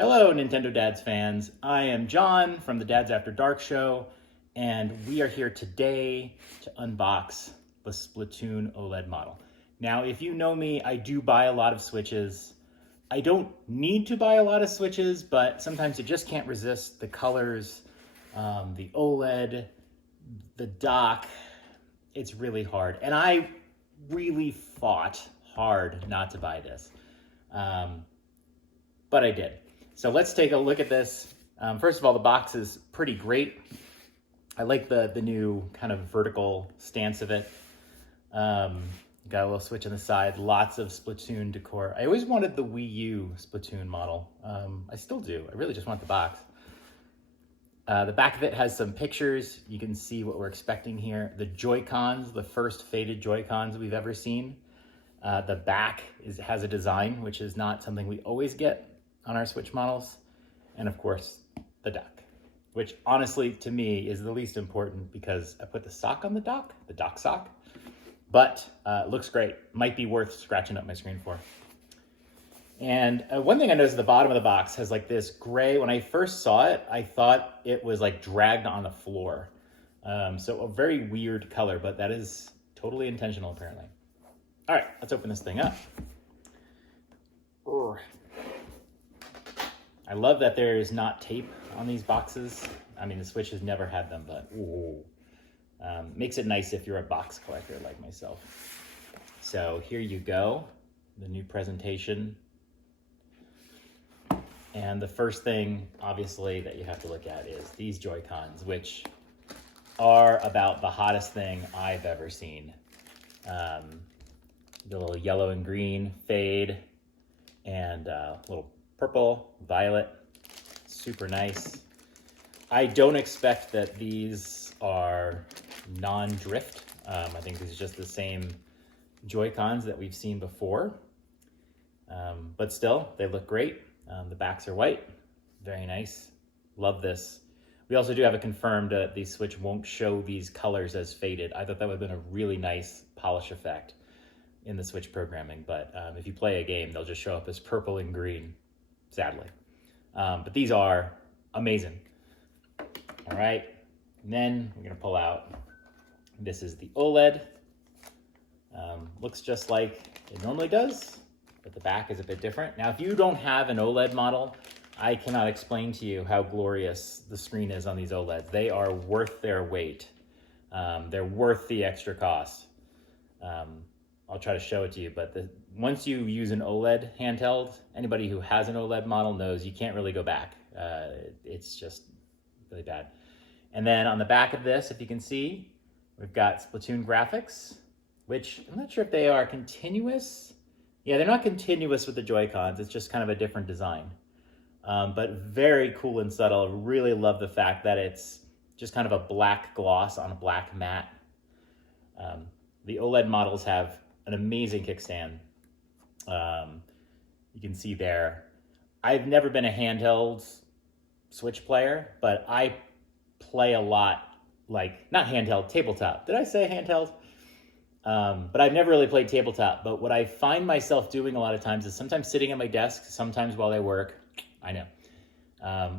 Hello, Nintendo Dads fans. I am John from the Dads After Dark show, and we are here today to unbox the Splatoon OLED model. Now, if you know me, I do buy a lot of Switches. I don't need to buy a lot of Switches, but sometimes you just can't resist the colors, the OLED, the dock. It's really hard. And I really fought hard not to buy this, but I did. So let's take a look at this. First of all, the box is pretty great. I like the new kind of vertical stance of it. Got a little switch on the side, lots of Splatoon decor. I always wanted the Wii U Splatoon model. I still do. I really just want the box. The back of it has some pictures. You can see what we're expecting here. The joycons, the first faded joycons we've ever seen. The back has a design, which is not something we always get on our Switch models. And of course, the dock, which honestly to me is the least important because I put the sock on the dock sock, but it looks great. Might be worth scratching up my screen for. And one thing I noticed at the bottom of the box has like this gray. When I first saw it, I thought it was like dragged on the floor. So a very weird color, but that is totally intentional apparently. All right, let's open this thing up. I love that there is not tape on these boxes. I mean, the Switch has never had them, but makes it nice if you're a box collector like myself. So here you go, the new presentation. And the first thing, obviously, that you have to look at is these Joy-Cons, which are about the hottest thing I've ever seen. The little yellow and green fade and little purple, violet, super nice. I don't expect that these are non-drift. I think these are just the same Joy-Cons that we've seen before. But still, they look great. The backs are white, very nice. Love this. We also do have it confirmed that the Switch won't show these colors as faded. I thought that would have been a really nice polish effect in the Switch programming, but if you play a game, they'll just show up as purple and green, sadly. But these are amazing. All right, and then we're gonna pull out, this is the OLED. Looks just like it normally does, but the back is a bit different. Now, if you don't have an OLED model, I cannot explain to you how glorious the screen is on these OLEDs. They are worth their weight. They're worth the extra cost. I'll try to show it to you, but once you use an OLED handheld, anybody who has an OLED model knows you can't really go back. It's just really bad. And then on the back of this, if you can see, we've got Splatoon graphics, which I'm not sure if they are continuous. Yeah, they're not continuous with the Joy-Cons. It's just kind of a different design. But very cool and subtle. Really love the fact that it's just kind of a black gloss on a black mat. The OLED models have an amazing kickstand. You can see there. I've never been a handheld Switch player, but I play a lot, like, not handheld, tabletop. Did I say handheld? But I've never really played tabletop. But what I find myself doing a lot of times is sometimes sitting at my desk, sometimes while I work. I know.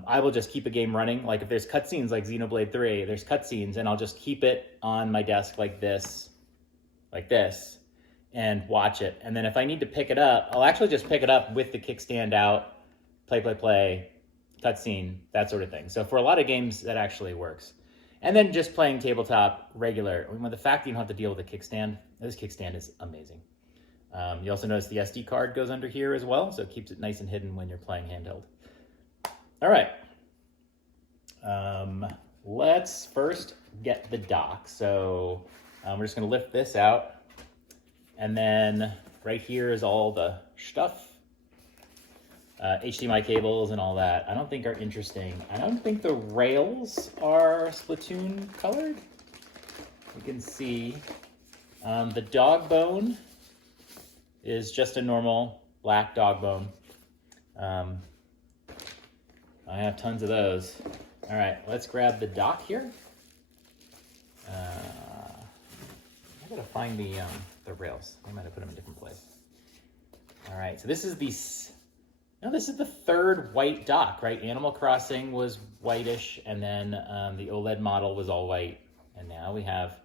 I will just keep a game running. Like if there's cutscenes like Xenoblade 3, there's cutscenes, and I'll just keep it on my desk like this, and watch it. And then if I need to pick it up, I'll actually just pick it up with the kickstand out, play, cutscene, that sort of thing. So for a lot of games, that actually works. And then just playing tabletop regular. I mean, the fact that you don't have to deal with a kickstand, this kickstand is amazing. You also notice the SD card goes under here as well, so it keeps it nice and hidden when you're playing handheld. All right. Let's first get the dock. So we're just gonna lift this out. And then right here is all the stuff. HDMI cables and all that. I don't think are interesting. I don't think the rails are Splatoon colored. You can see the dog bone is just a normal black dog bone. I have tons of those. All right, let's grab the dock here. I gotta find the rails. I might have put them in a different place. All right, so this is the Now this is the third white dock, right? Animal Crossing was whitish, and then the OLED model was all white. And now we have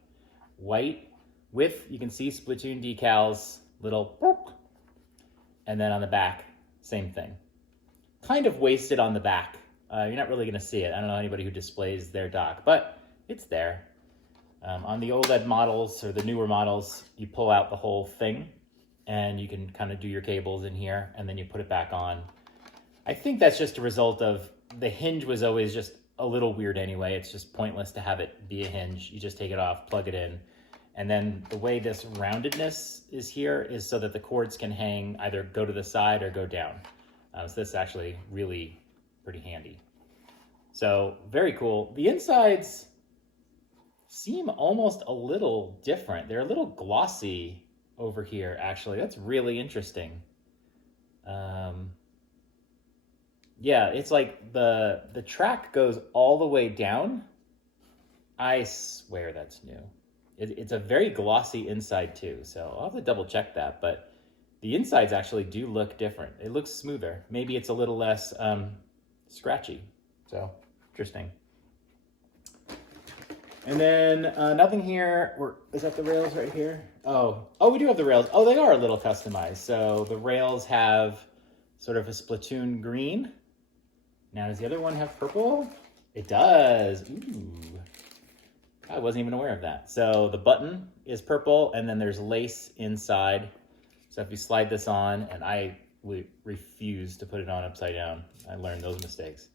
white with, you can see Splatoon decals, little boop. And then on the back, same thing. Kind of wasted on the back. You're not really gonna see it. I don't know anybody who displays their dock, but it's there. On the OLED models or the newer models, you pull out the whole thing and you can kind of do your cables in here and then you put it back on. I think that's just a result of the hinge was always just a little weird anyway. It's just pointless to have it be a hinge. You just take it off, plug it in. And then the way this roundedness is here is so that the cords can hang, either go to the side or go down. So this is actually really pretty handy. So very cool. The insides seem almost a little different. They're a little glossy over here, actually. That's really interesting. Yeah, it's like the track goes all the way down. I swear that's new. It's a very glossy inside too, so I'll have to double check that, but the insides actually do look different. It looks smoother. Maybe it's a little less scratchy, so interesting. And then nothing here. Is that the rails right here? Oh, we do have the rails. Oh, they are a little customized. So the rails have sort of a Splatoon green. Now, does the other one have purple? It does. Ooh. I wasn't even aware of that. So the button is purple, and then there's lace inside. So if you slide this on, and I refuse to put it on upside down. I learned those mistakes.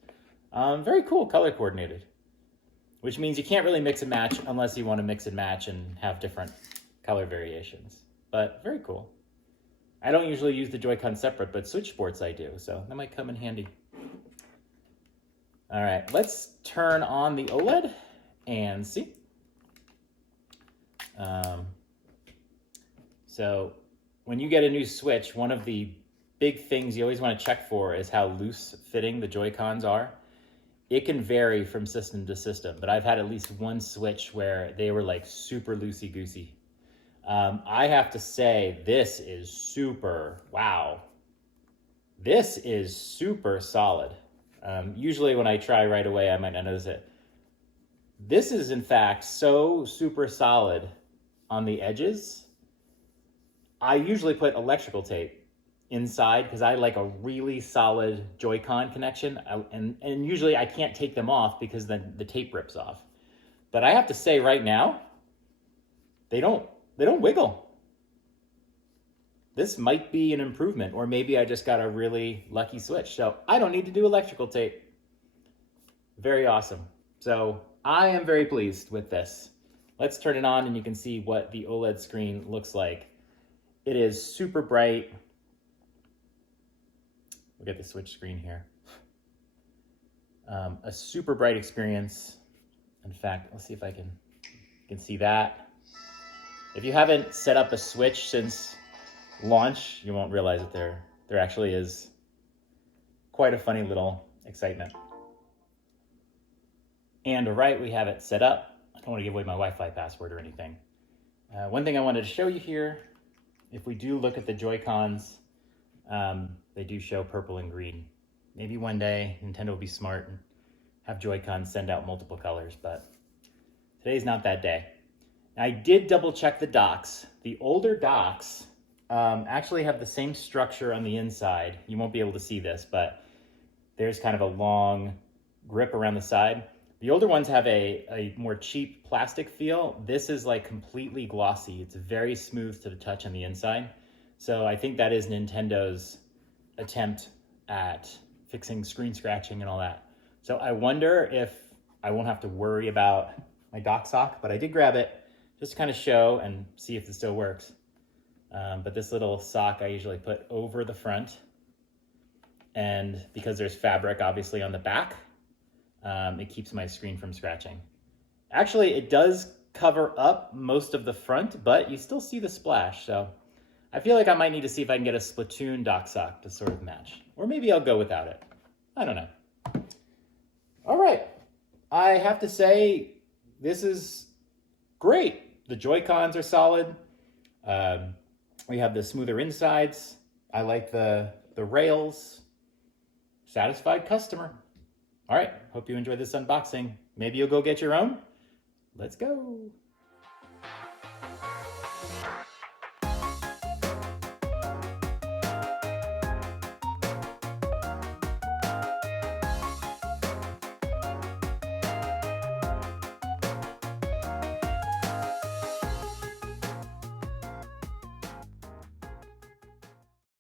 Very cool, color coordinated. Which means you can't really mix and match unless you want to mix and match and have different color variations. But very cool. I don't usually use the Joy-Con separate, but Switch Sports I do, so that might come in handy. All right, let's turn on the OLED and see. So when you get a new Switch, one of the big things you always want to check for is how loose fitting the Joy-Cons are. It can vary from system to system, but I've had at least one Switch where they were like super loosey-goosey. I have to say, this is super, wow. This is super solid. Usually when I try right away, I might not notice it. This is in fact so super solid on the edges. I usually put electrical tape inside because I like a really solid Joy-Con connection, and usually I can't take them off because then the tape rips off. But I have to say right now, they don't wiggle. This might be an improvement, or maybe I just got a really lucky Switch. So I don't need to do electrical tape. Very awesome. So I am very pleased with this. Let's turn it on and you can see what the OLED screen looks like. It is super bright. We'll get the Switch screen here. A super bright experience. In fact, let's see if you can see that. If you haven't set up a Switch since launch, you won't realize that there actually is quite a funny little excitement. And right, we have it set up. I don't want to give away my Wi-Fi password or anything. One thing I wanted to show you here, if we do look at the Joy-Cons, they do show purple and green. Maybe one day Nintendo will be smart and have Joy-Cons send out multiple colors, but today's not that day. I did double check the docks. The older docks actually have the same structure on the inside. You won't be able to see this, but there's kind of a long grip around the side. The older ones have a more cheap plastic feel. This is like completely glossy. It's very smooth to the touch on the inside. So I think that is Nintendo's attempt at fixing screen scratching and all that. So I wonder if I won't have to worry about my dock sock, but I did grab it just to kind of show and see if it still works. But this little sock I usually put over the front, and because there's fabric obviously on the back, it keeps my screen from scratching. Actually, it does cover up most of the front, but you still see the splash. So I feel like I might need to see if I can get a Splatoon dock sock to sort of match. Or maybe I'll go without it. I don't know. All right. I have to say, this is great. The Joy-Cons are solid. We have the smoother insides. I like the rails. satisfied customer. All right, hope you enjoyed this unboxing. Maybe you'll go get your own. Let's go.